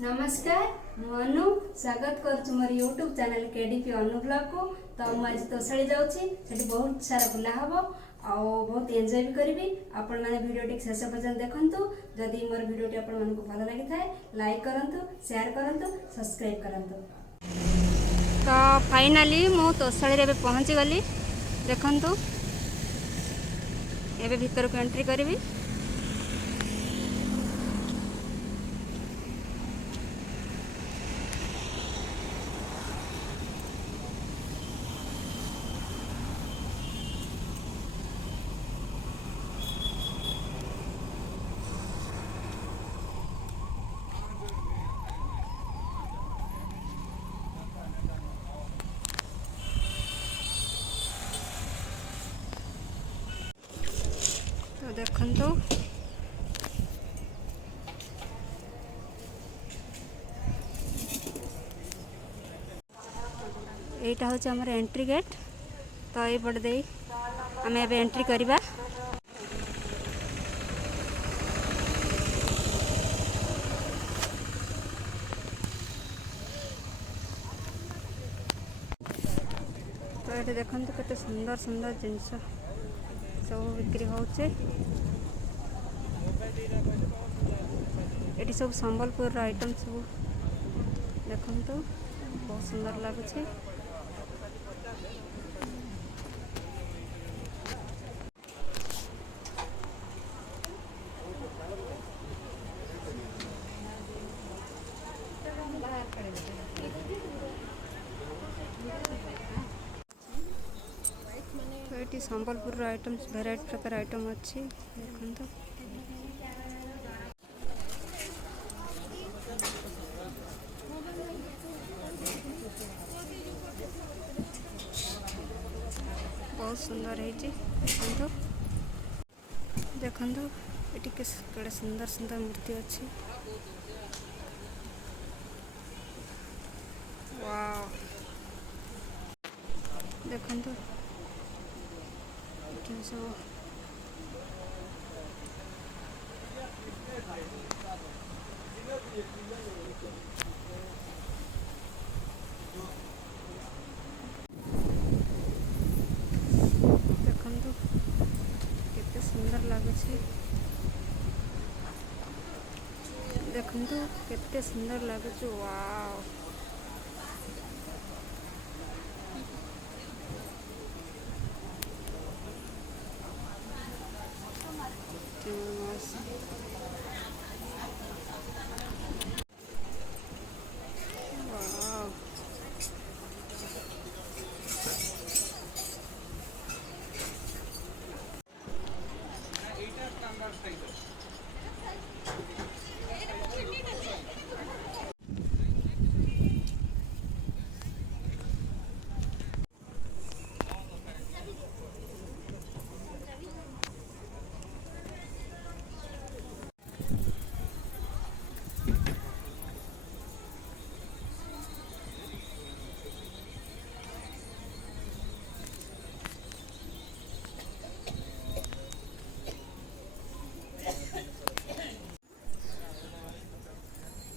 नमस्कार मु अनु स्वागत करुछु मोर यूट्यूब चैनल केडीपी अनु ब्लॉग को। तो मु आज तोसड़ी जाउछि सेठी बहुत सारा बुला हबो आ बहुत एंजॉय भी करिवि। आपण माने वीडियो टिक शेष पर्यंत देखंतु। जदि मोर वीडियो टी आपण मानकु भलो लागि थाए लाइक करंतु, शेयर करंतु, सब्सक्राइब करंतु। तो फाइनली मु तोसड़ी रे पहुंची गली। देखंतु एबे भीतर को एंट्री करिवि। तो देखंतु एटा होचे हमर एंट्री गेट। तो ये पट दे आम एबे एंट्री करबा। तो ये देखंतु केते सुंदर सुंदर जिंस सब बिक्री होचे। एटी सब संबलपुर आइटम सब देखंतु बहुत सुंदर लागुचे। तो ये संबलपुर आइटम वेराइटी प्रकार आइटम अच्छी देखंतु। बहुत सुंदर है देखंतु। देखंतु एटी केड़े सुंदर सुंदर मूर्ति अच्छी। वाव देखंतु एटी सब देखंतु केते सुंदर लागुचे। देखंतु केते सुंदर लागुचे। वाव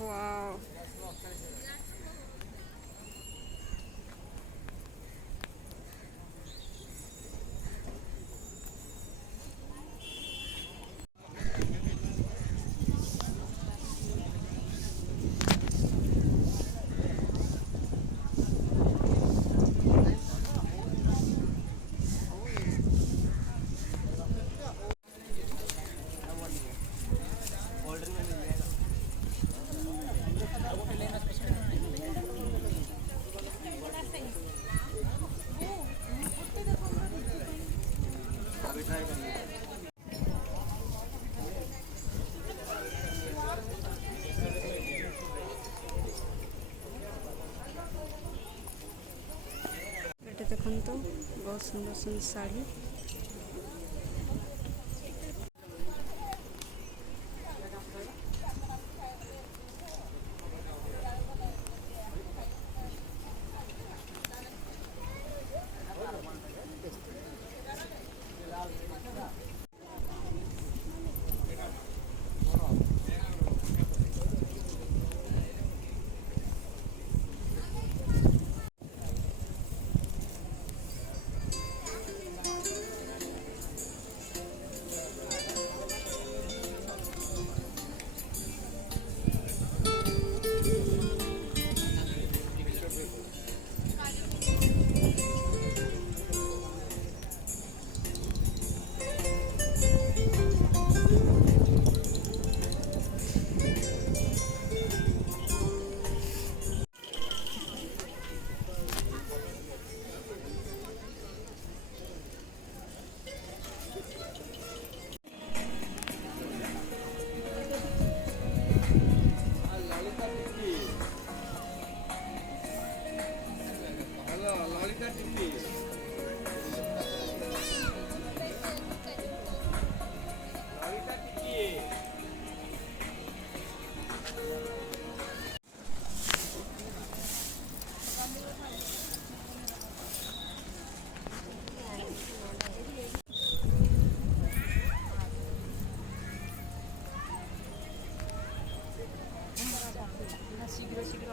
वाव देखंतु बहुत सुंदर सुंदर साड़ी।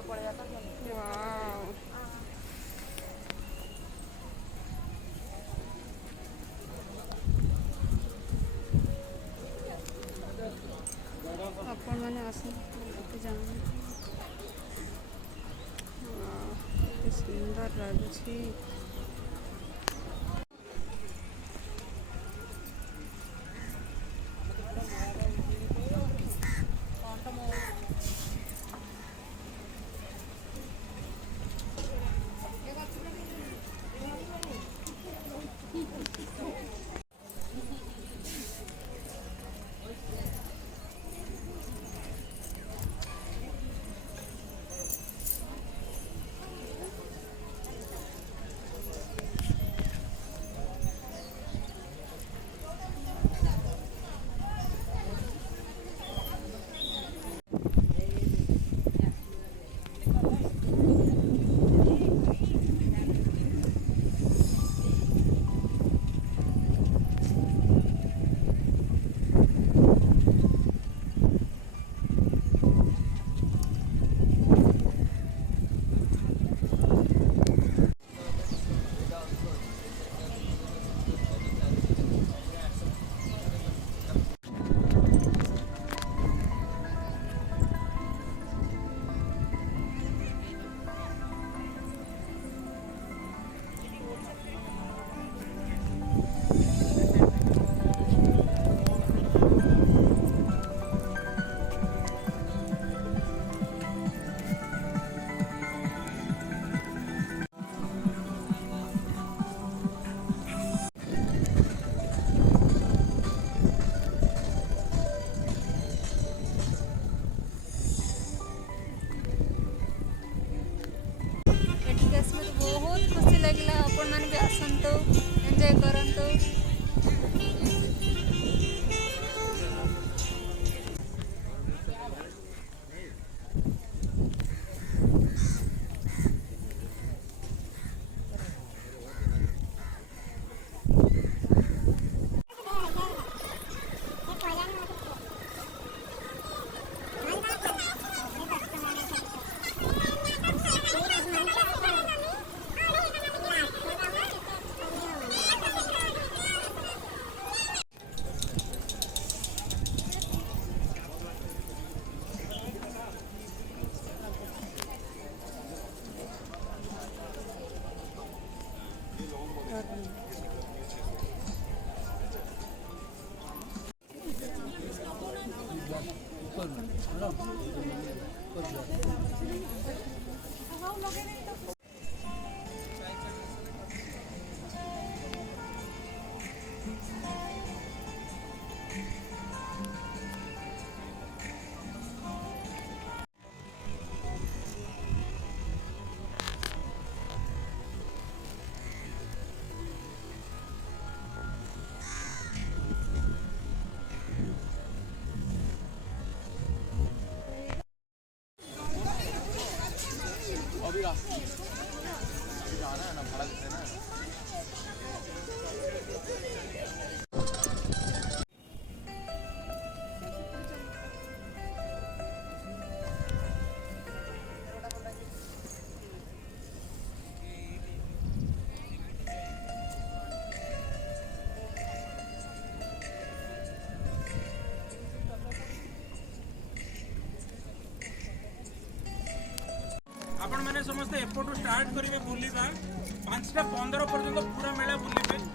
वाव आपण मैंने आसते जान सुंदर लगुच बहुत खुशी लगे आपण मैंने भी आसतु एंजॉय करतु जाना है ना भाड़ा देना है। आपण मैंने समस्ते एपटू स्टार्ट करेंगे बुलवा 5:15 पर्यंत पूरा मेला बुलवे।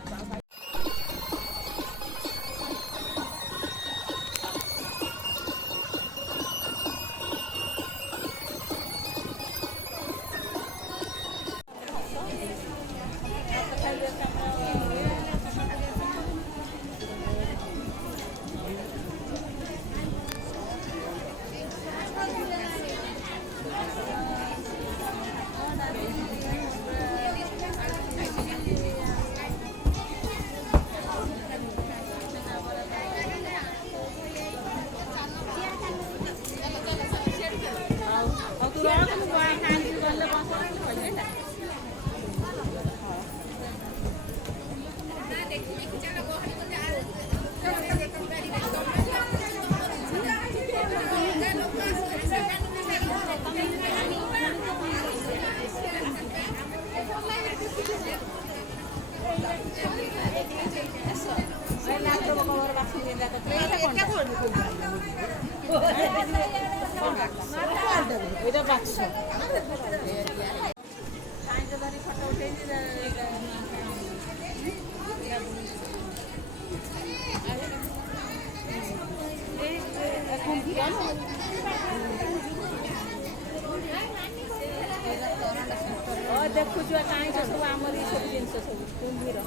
ଦେଖୁଛୁ କାହିଁ ସବୁ ଆମର ଏଇ ସବୁ ଜିନିଷ ସବୁ କୁମ୍ଭୀର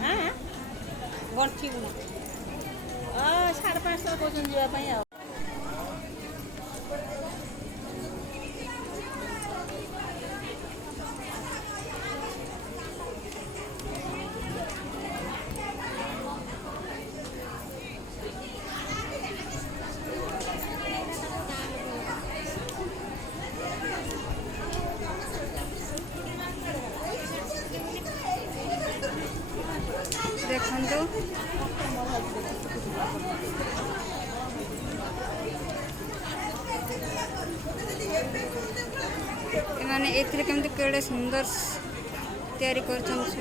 ହଁ ଗଣ୍ଠି ବୁଣା 550 କହୁଛନ୍ତି ଯିବା ପାଇଁ ଆଉ ଦେଖନ୍ତୁ ଏମାନେ ଏଥିରେ କେମିତି କେଡ଼େ ସୁନ୍ଦର ତିଆରି କରୁଛନ୍ତି।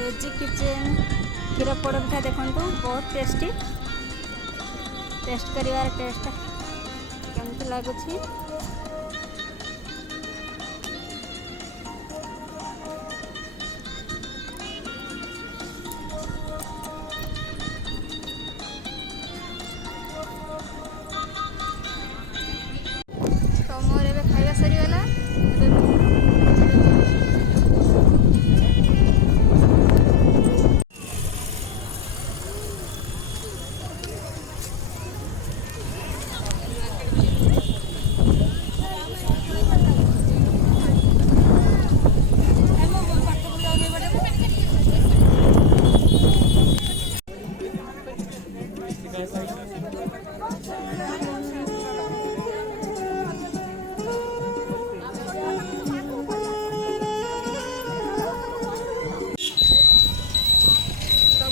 रेजी किचन क्षीर पोड़ पिठा देखु बहुत टेस्टी टेस्ट कर टेस्ट केमती लगुच। तो मोर ए खाଇବା सरीगला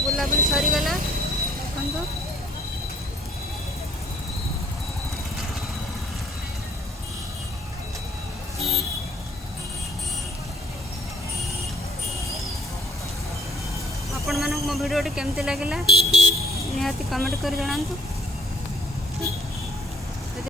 बुलाबुली सरीगला देखो आपण मानक मो वीडियो केमती लगिला निहाती कमेंट कर जणांतु।